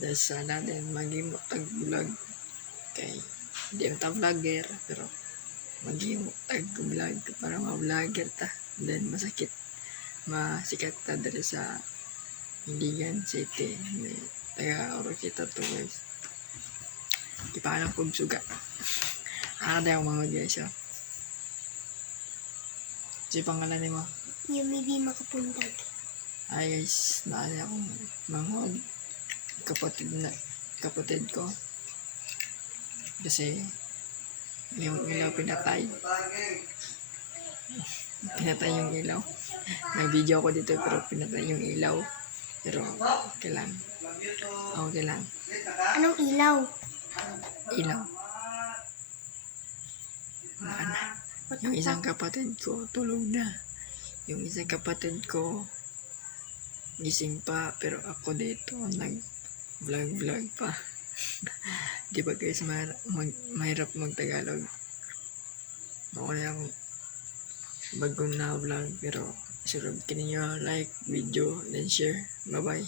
Dahil sana din maging tag-vlog. Kay hindi ta vlogger pero maging tag-vlog para ma-vlogger ta. Then masikat ta dali sa Iligan City. Taga Oroquita to guys. Ipaalam kong suga. Ada yung mga guys yun. Si pangalan ni mo? Yung hindi makapuntag. Ay guys, naali akong manghod. Kapatid ko. Kasi yung ilaw pinatay. Pinatay yung ilaw. Nag-video ako dito pero pinatay yung ilaw. Pero okay lang. Okay lang. Anong ilaw? Ilaw. Wala na. Yung isang kapatid ko tulog na. Yung isang kapatid ko gising pa pero ako dito nag-vlog pa. Di ba guys, mahirap mag-Tagalog. Ako na yung bagong na vlog pero surab ka ninyo like, video, then share. Bye bye.